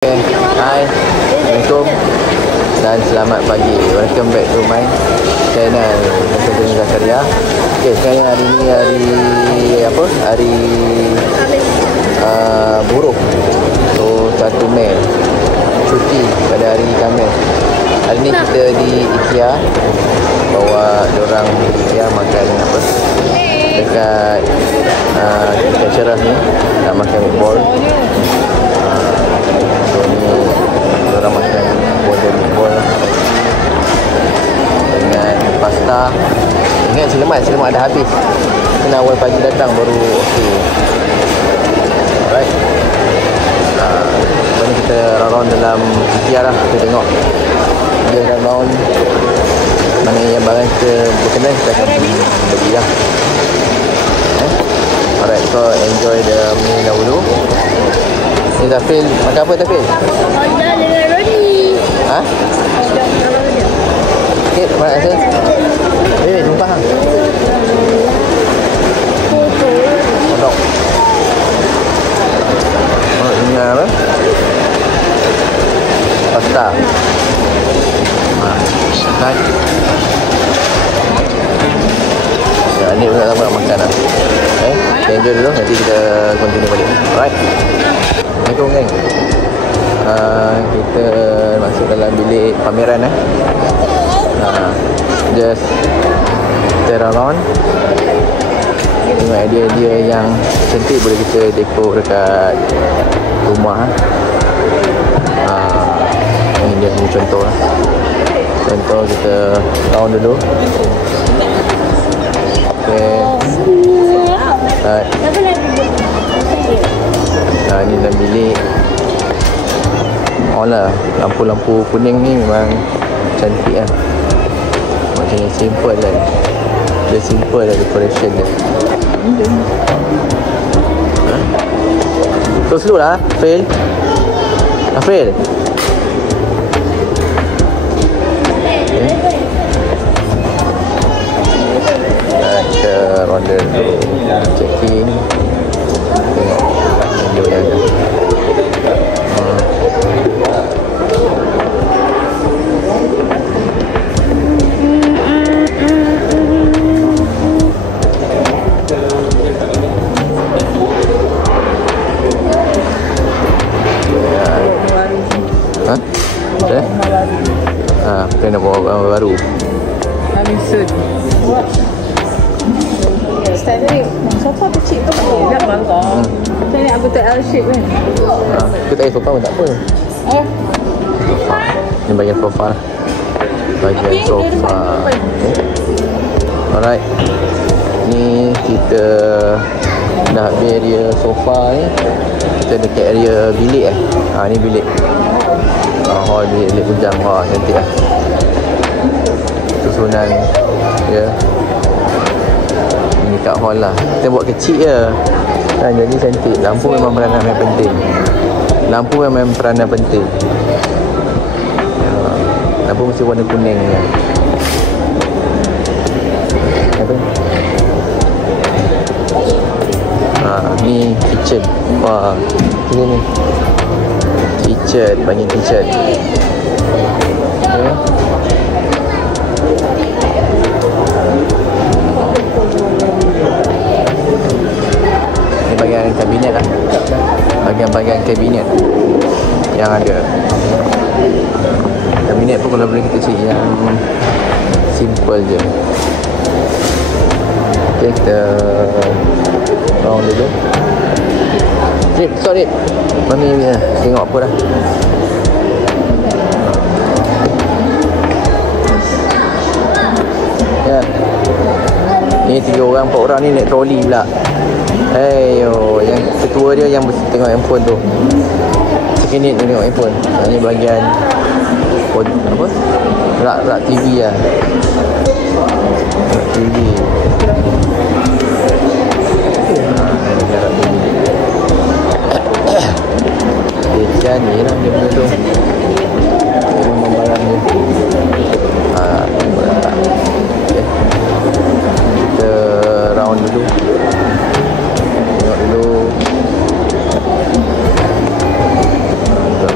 Hai, Assalamualaikum dan selamat pagi. Welcome back to my channel Dr. Zakaria. Okay, sekarang hari ni hari buruh. So 1 Mei cuti pada hari Khamis. Hari ni kita di IKEA, bawa diorang di IKEA makan dekat cerah ni, nak makan meatball. So ni diorang makan golden meatball dengan pasta. Ingat selemak dah habis. Kena awal pagi datang baru okey. Alright. Sekarang kita round dalam IKEA lah. Kita tengok dia round mana yang barang kita berkenan, kita akan beli lah. Alright, so enjoy the meal dahulu. Ni Tafil, makan apa Tafil? Hotdog dengan roti. Ha? Hotdog dengan roti. Okey, mana rasa? Jumpa hang. Hotdog. Oh, ini apa? Pasta. Makan. Ya, ni juga tak nak makan lah. Kita enjoy dulu, nanti kita continue balik. Alright. Assalamualaikum geng. Kita masuk dalam bilik pameran just turn around, tengok idea-idea yang cantik boleh kita dekor dekat rumah. Ini dia punya contoh lah. Contoh kita round dulu. Okay. Ni dalam bilik. Oh lah, lampu-lampu kuning ni memang cantik lah. Macam ni simple lah. Dia simple lah decoration dia. So slow lah, Fail. Fail. Kita ronda dulu, check in. Tengok video yang ada. Kita nak bawa baru. Coming soon. Style ni sofa kecil tu tak bangga. Saya nak betul L shape kan. Kita tak sofa pun tak apa. Ni bahagian sofa lah. Bahagian sofa. Alright. Ni kita dah habis area sofa ni. Kita dekat area bilik ni bilik. Hall bilik bujang. Wah, cantik lah. Susunan ya. Ini kat hall lah. Kita buat kecil je. Jadi cantik. Lampu memang peranan yang penting. Lampu memang peranan penting. Lampu mesti warna kuning ni. Apa? Ni kitchen. Wah, ini ni. Kitchen, banyak kitchen. Okay. Ni bahagian kabinet lah. Bahagian-bahagian kabinet yang ada. Kabinet pun kalau boleh kita cari yang simple je. Okay, kita round dulu. Rip, sorry. Mami tengok apa dah. Ya. Ni 3 orang, 4 orang ni naik troli pula. Yang ketua dia yang mesti tengok handphone tu. Sekinit dia tengok handphone. Ni bahagian apa? Rak TV lah. Rak TV. Ni lah dia punya tu. Dia memang barang ni. Boleh tak? Okay. Kita round dulu. Tengok dulu.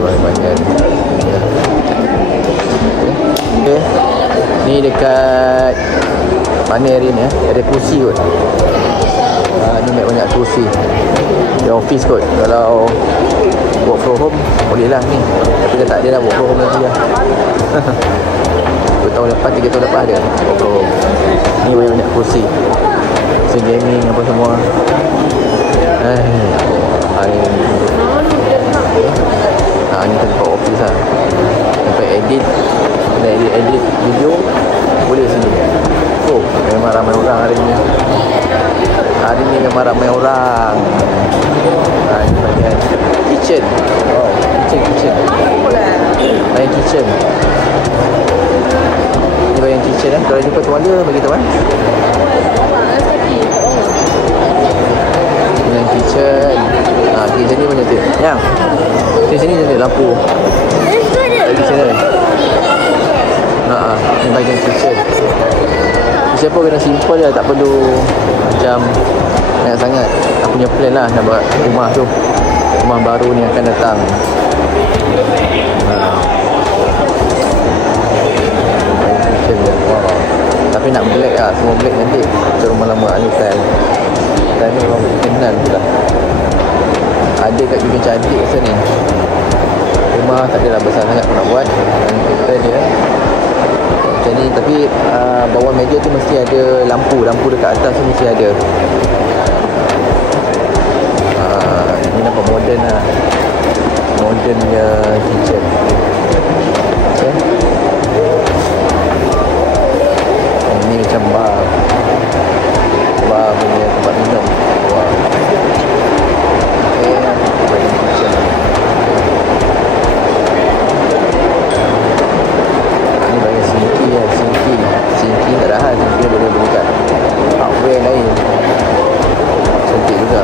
Alright. dekat Panerin ya. Ada kursi kot. Ni banyak kursi. Di office kot. Kalau work from home boleh lah ni. Tapi dia tak ada lah work from home lagi lah. 2 tahun lepas, 3 tahun lepas ada work from home. Ni banyak kursi. Kursi gaming apa semua. Ni tempat office lah. Tempat edit video boleh sini. Oh, memang ramai orang hari ni. Hari ni memang ramai orang. Ini bagian kitchen. Wow, kitchen. Bagian kitchen. Ini bagian kitchen lah. Kalau jumpa tuan dia, bagi tahu kan. Bagian kitchen. Kitchen ni banyak tu. Yang kitchen ni cantik lampu. Kitchen ni. Ni bagian kitchen. Siapa kena simple je, tak perlu macam banyak sangat. Aku punya plan lah nak buat rumah tu. Rumah baru ni akan datang. Kitchen je. Wow. Tapi nak black lah, semua black nanti. Macam rumah lama ni style. Style ni memang kenal pula. Ada kat juga cantik pasal ni. Rumah tak adalah besar sangat aku nak buat. Dan kita dia macam ni. Tapi bawah meja tu mesti ada lampu. Lampu dekat atas tu mesti ada. Ini nampak moden lah. Moden punya kitchen. Okay. Ini macam bar. Bar punya tempat minum. Wah. Okay. Bagian kitchen. Ini bagian sinki lah. Sinki tak ada hal. Sinki boleh beli kat hardware lain. Cantik juga.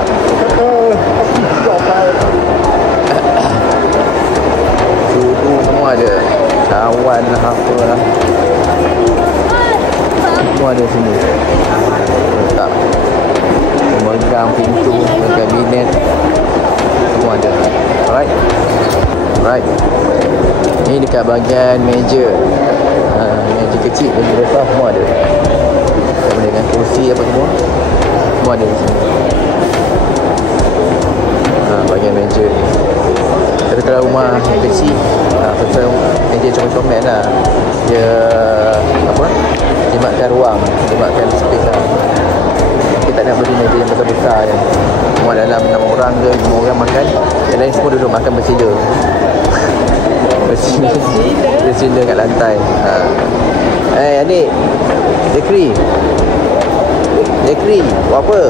Sudu semua ada. Cawan lah apa lah. Semua ada sini. Letak pemegang pintu, kabinet. Semua ada. Alright. Ni dekat bahagian meja. Meja kecil, meja besar semua ada. Sama dengan kursi apa semua ada di sini. Bahagian meja ni. Tapi kalau rumah kecil, pasal meja comel-comel lah. Dia jimatkan ruang, jimatkan space lah. Kita tak nak beli meja yang besar-besar je. Semua dalam 6 orang ke 5 orang makan. Yang lain semua duduk makan bersila. Bersila kat lantai. Adik Zekri, buat apa?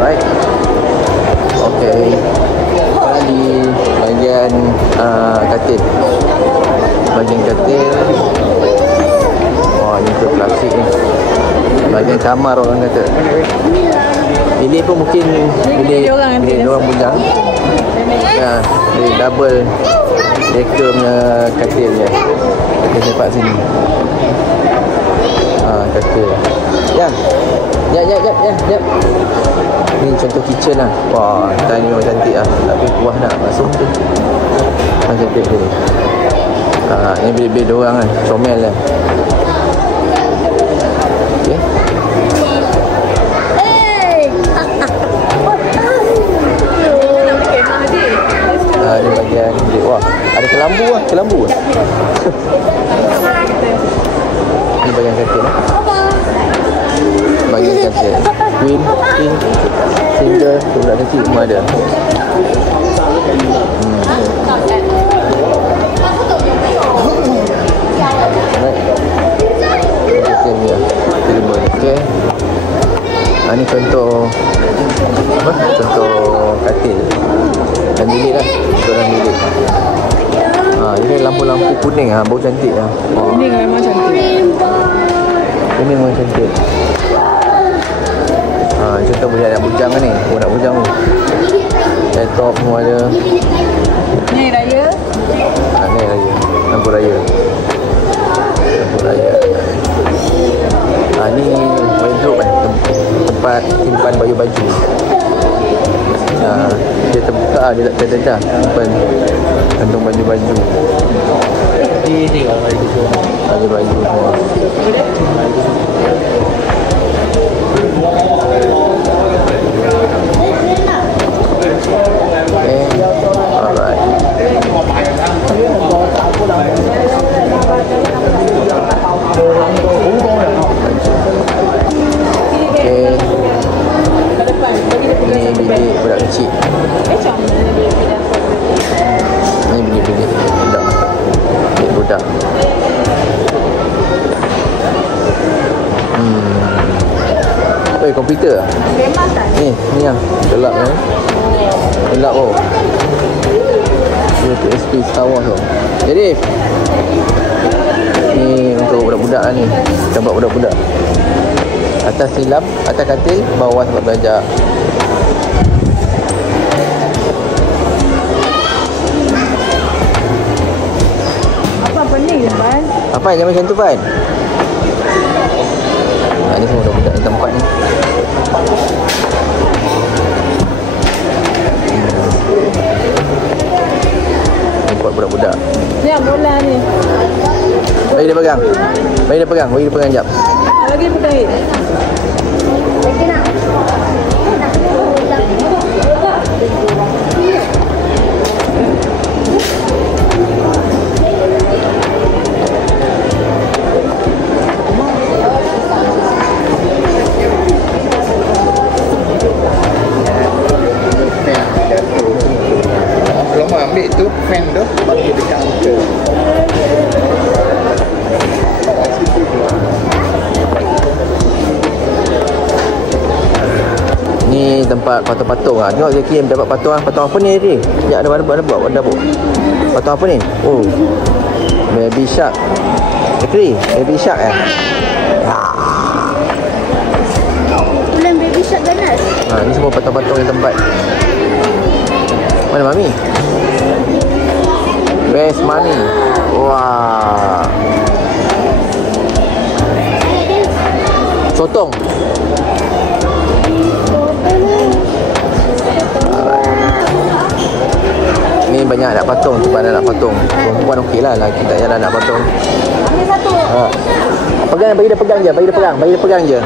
Alright. Okay. Di bahagian katil. Bahagian katil. Wah, ini tu plastik ni. Bahagian kamar orang kata. Ini pun mungkin bilik orang bujang. Dia double decker punya katil je. Kita sepak sini. Katil. Jap. Ni contoh kitchen lah. Wah, tadi memang cantik lah. Tapi puas nak masuk tu. Macam cantik tu. Ni bilik-bilik diorang kan. Comel lah. Okay. Ni bagian bilik. Wah, ada kelambu lah. Ni bagian katil lah. Bagian katil. Queen, king, single, budak kecil semua ada. Okay. Ni contoh katil. Dan bilik lah. Dalam bilik. Ini lampu-lampu kuning bau cantik lah. Ini memang cantik. Ini memang cantik. Contoh boleh nak bujang ni. Nak bujang ni. Laptop semua ada. Ni raya. Ni raya. Lampu raya. Ni wardrobe tempat simpan baju-baju. Dia terbuka, dia tak terdedah simpan kantung baju-baju. Ini kalau Baju-baju semua. Alright. Ni bilik budak kecil. Ni bilik budak. Bilik budak. Komputer lah. Ni lah. Gelap Gelap USB Star Wars tu. Jadi ni untuk budak-budak lah ni. Tempat budak-budak. Atas silap, atas katil, bawah tempat belajar. Apa ni Fan? Apa yang macam tu Fan? Ni semua budak-budak ni tempat ni. Tempat budak-budak. Ni bola ni. Bagi dia pegang. Bagi dia pegang sekejap. Lagi pegang. Lagi nak. Kalau mau ambil tu fan tu bagi dekat muka. Ni tempat patung-patung lah. Tengok Zaki yang dapat patung lah. Patung apa ni Zaki? Sekejap ada buat dapur. Patung apa ni? Oh, Baby Shark. Zaki, Baby Shark Bulan Baby Shark ganas. Ni semua patung-patung yang tempat. Mana Mami? Best Money. Wah. Sotong. Ni banyak anak patung. Tempat anak patung. Perempuan okey lah. Lelaki tak payah nak patung. Ambil satu. Pegang, bagi dia pegang je. Bagi dia pegang je.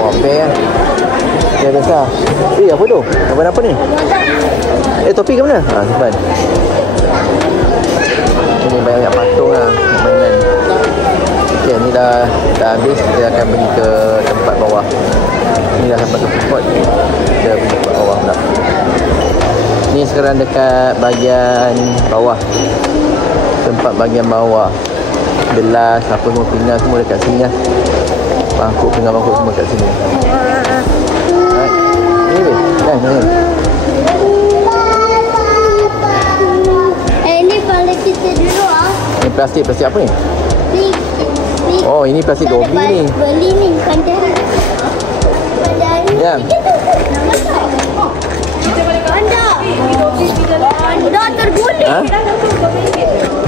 Wah, fair. Ya, biasa. Apa tu? Apa ni? Topi ke mana? Simpan. Ini banyak patung lah. Mainan. Okay, ni dah habis. Kita akan pergi ke tempat bawah. Ni dah sampai ke spot. Kita pergi tempat bawah pula. Ni sekarang dekat bahagian bawah. Tempat bahagian bawah. Gelas, apa semua, pinggan semua dekat sini lah. Pinggan bangkuk semua dekat sini. Ini kalau kita dulu Ini plastik apa ni? Ni. Oh, ini plastik dobi ni. Beli ni pandai. Ya.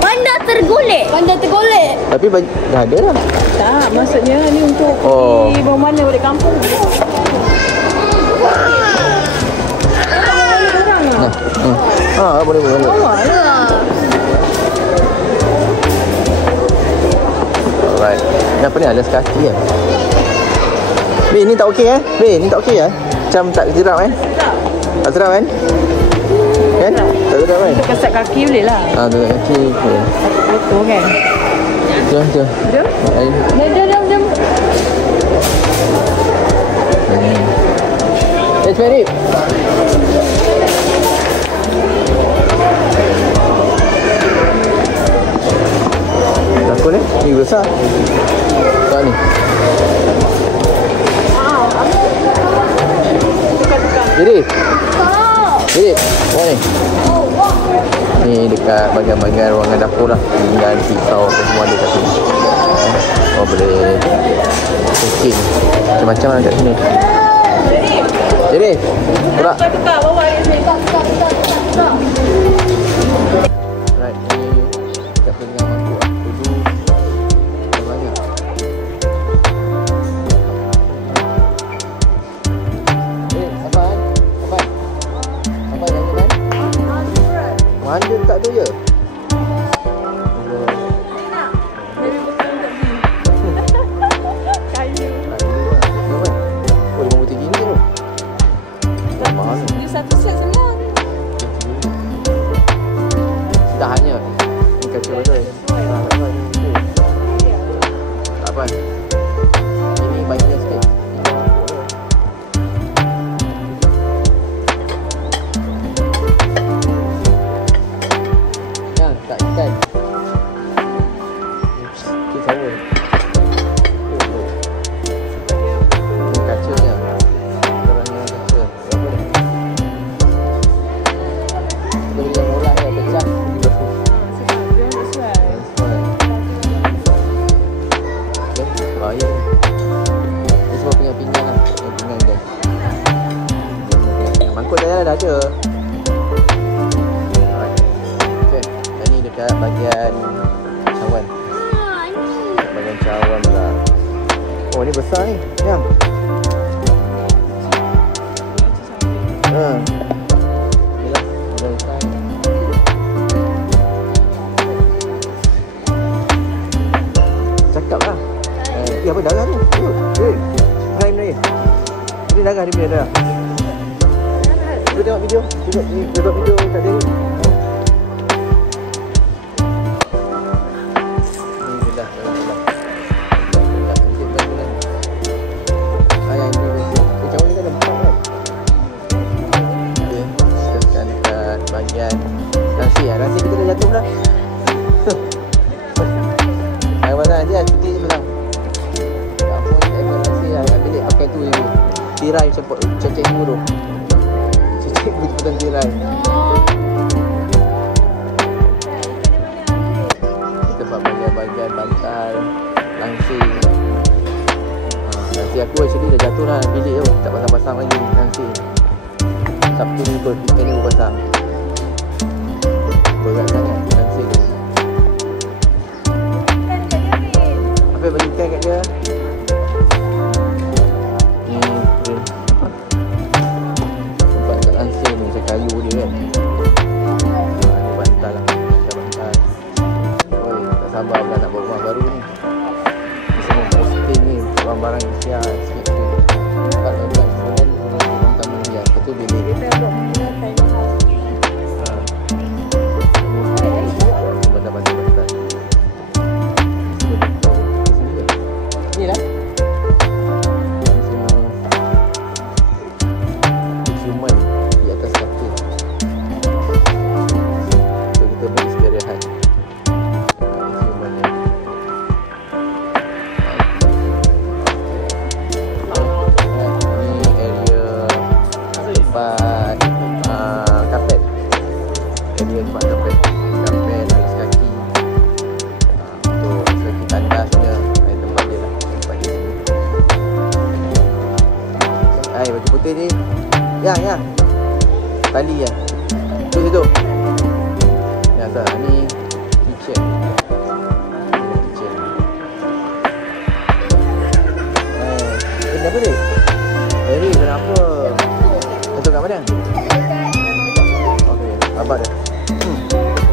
Panda tergolek. Panda tergolek. Tapi dah ada lah. Tak, maksudnya ni untuk pergi bawa mana balik kampung. Boleh. Bawa lah. Alright. Kenapa ni ada sekati kan? Ni tak okey ni tak okey Macam tak jeram Tak jeram kan? Kan? Tak jeram kan? Untuk kasat kaki boleh lah. Kasat kaki boleh. Foto kan? Jom. Jom. It's very. Takut ni? Ni besar. Tak ni. Jadi. Mana ni? Ni dekat bahagian-bahagian ruangan dapur lah. Pinggan, pisau apa semua ada kat sini. Boleh cooking macam-macam lah kat sini. Jadi pula. Tukar bawa dia sini. Right, ni kita punya mangkuk lah. Tudu banyak. Apa jangan. Anda tak tu je. Kayu. Oh, RM53 tu. Mahal ni. Dia satu set semua. Tahannya. Ni kacau betul. Tak apa. Ini baiknya sikit. Ya, tak ikan. Sikit sawo. Ini kacanya. Orangnya kaca. Berapa dah? Dia beli yang murah ya, pecah. Sebab dia nak sesuai. Bahaya ni. Dia semua pinggan-pinggan lah. Pinggan dia. Mangkuk dah ada. Alright. Okay. Dan ni dekat bahagian cawan. Bahagian cawan pula. Oh, ni besar ni. Yang. Inilah. Dah besar ni. Cakap lah. Apa darah tu? Crime ni. Ini darah, dia punya darah. Cuba tengok video. Cuba video kat dia ni. Ni dah. Dah sikit bantuan. Yang ni macam ni kan ada 4 kan? Okay. Kita tekan dekat bahagian nasi lah. Nasi kita dah jatuh dah. Ayah pasal nanti lah cuti je pasang. Pakai tu je. Tirai macam cikgu tu. Cikgu tu bukan tirai. Kita buat bahagian bantal, langsir. Langsir aku actually dah jatuh lah bilik tu. Tak pasang-pasang lagi langsir. Sabtu ni weekend ni aku pasang. Berat sangat langsir tu. Apa bagi ikan kat dia? Kayu dia kan. Ni bantal lah. Dah bantal. Oi, tak sabar pula nak buat rumah baru ni. Ni semua posting ni. Barang-barang Ikea sikit tu. Kalau kat sebenarnya orang tamu ni. Lepas tu bilik. Kita buat mula tiny house. Bantal-bantal. Ni lah. Human di atas katil. So kita beristirahat. Human ni. Ni area tempat kapet. Area tempat kapet. Kapet, alis kaki. Untuk alis kaki tandas punya. Tempat dia lah. Tempat dia sini. Baju putih ni. Ya. Tali ya. Tu situ. Ya, sah. Ni kitchen. Kenapa ni? Ni kenapa? Betul kat mana? Okey, abad dah.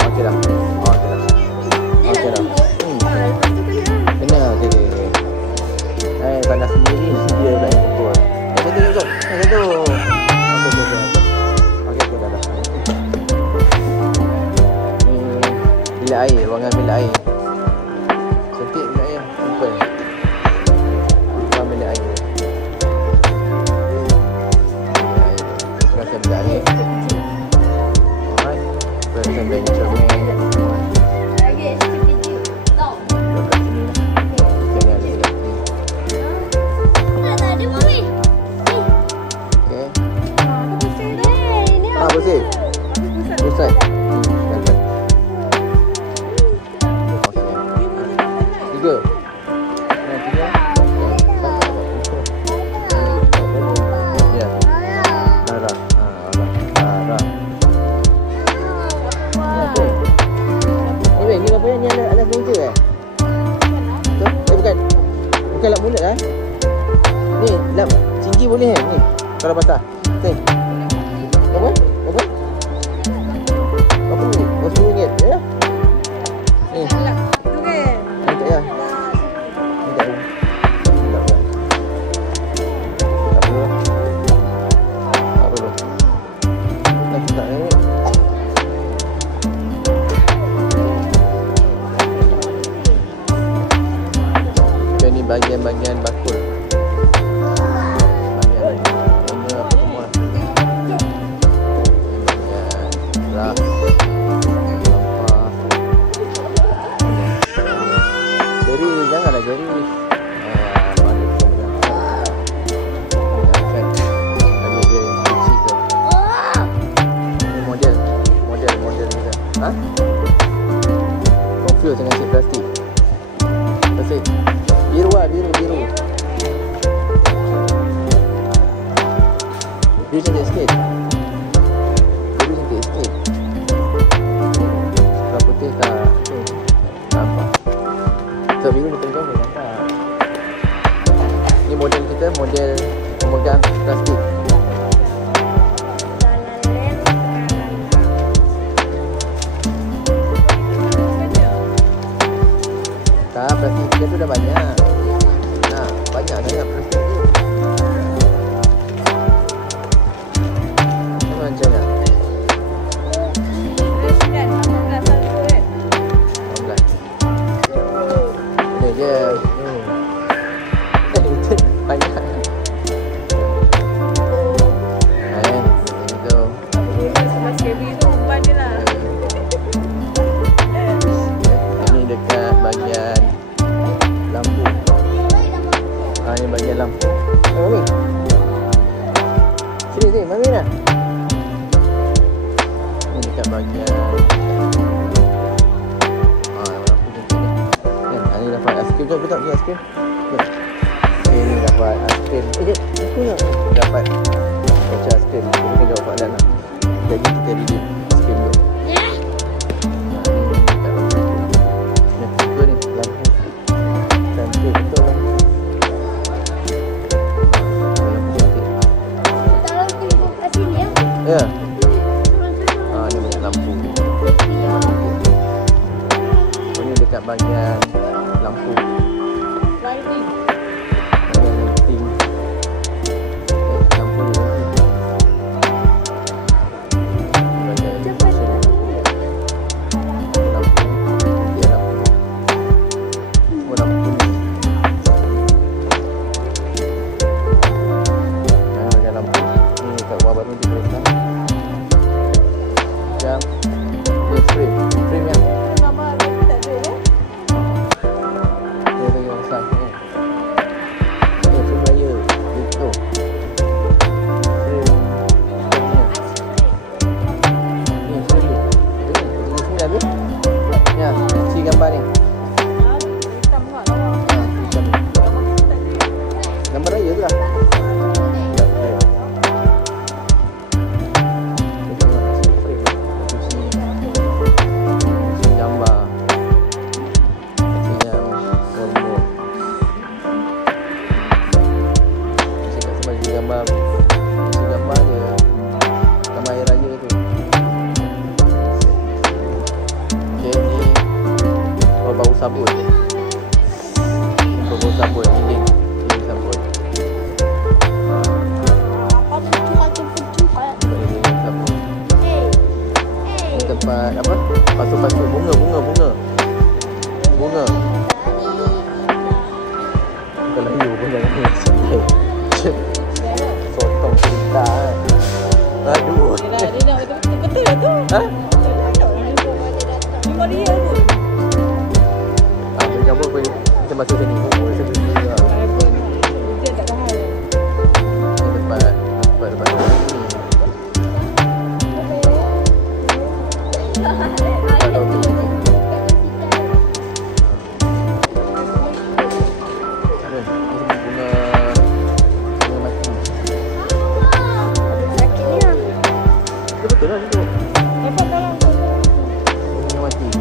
Okey dah. Kena, okey. Tanah sendiri dia tak betul. Betul. Bilik air, ruangan bilik air. Cantik bilik air, simple. Ruangan bilik air. Rasa bilik air. Alright. Rasa bilik cermin. Bersih. Ustaz. Tiga. Ya. Darah. Ni apa ni ada meja eh? Bukan lap mulut lah. Ni lap tinggi boleh kan ni? Kalau basah. Ni. Apa ni? baris. Baru akan ambil dia yang kecil tu. Ini model kita. Ha? Confuse dengan sip plastik. Plastik. Biru lah, biru. Biru cantik sikit. Kalau putih tak nampak. So biru ni paling jauh nampak. Ni model kita, model pemegang plastik. Tak, plastik kita tu dah banyak. Nah, banyak sangat plastik tu. Macam mana? 18. Ni dia. Banyak. Itu. Ini dekat bahagian lampu. Ini bahagian lampu. Mami. Sini, Mami nak. Ini dekat bahagian lampu macam ni. Ini dapat aiskrim je, betul? Ni aiskrim. Ini dapat aiskrim. Jep, aku nak. Dapat voucher aiskrim. Kita tengok Pak Dan lah. Jadi kita redeem aiskrim tu. Ni betul ni, lampu. Cantik betul lah. Lampu cantik. Ya. Ni banyak lampu. Ini dekat bahagian lampu. Bahagian lighting. Lampu ni. Sabun. Bau sabun, lilin sabun. Lilin sabun. Ini tempat apa? Pasu-pasu bunga. Kalau you pun jangan ni. Sotong cerita. Aduh. Dia dah betul lah tu. Ha? Lima dia tu. Campur pun kita masuk sini. Oh, saya beli juga. Dia tak tahan. Ini tempat sini. Kalau tu. Bunga mati. Sakitnya. Dia betul lah tu. Dapat tolong. Bunga mati.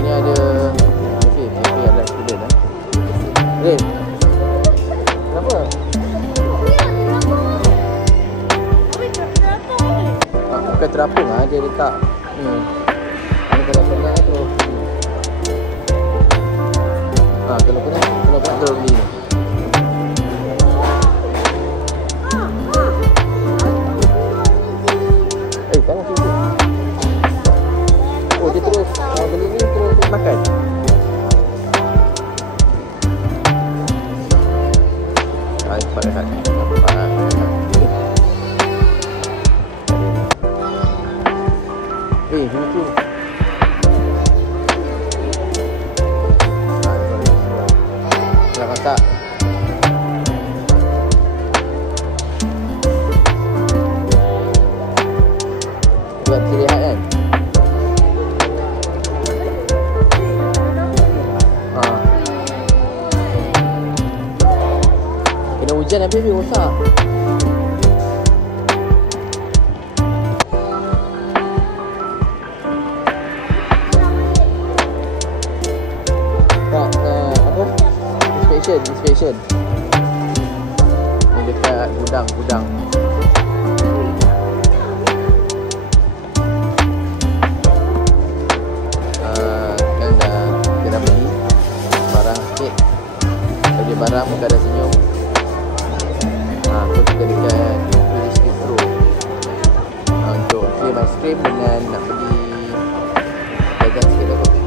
Ni ada okey adalah student lah. Rin. Kenapa? Bukan terapung lah, dia letak ni. Ni kalau penat tu. Kalau penat terus beli ni. Jangan situ. Oh, dia terus beli ni terus makan. Cepat rehat. view tu. Dah masak. Buat istirahat kan? Kena hujan habis rosak. Apa? Inspection. Ni dekat gudang. Kita dah beli barang sikit. Beli barang muka dah senyum. So kita dekat Street Pro untuk claim ice cream dengan nak pergi jajan sikit lah.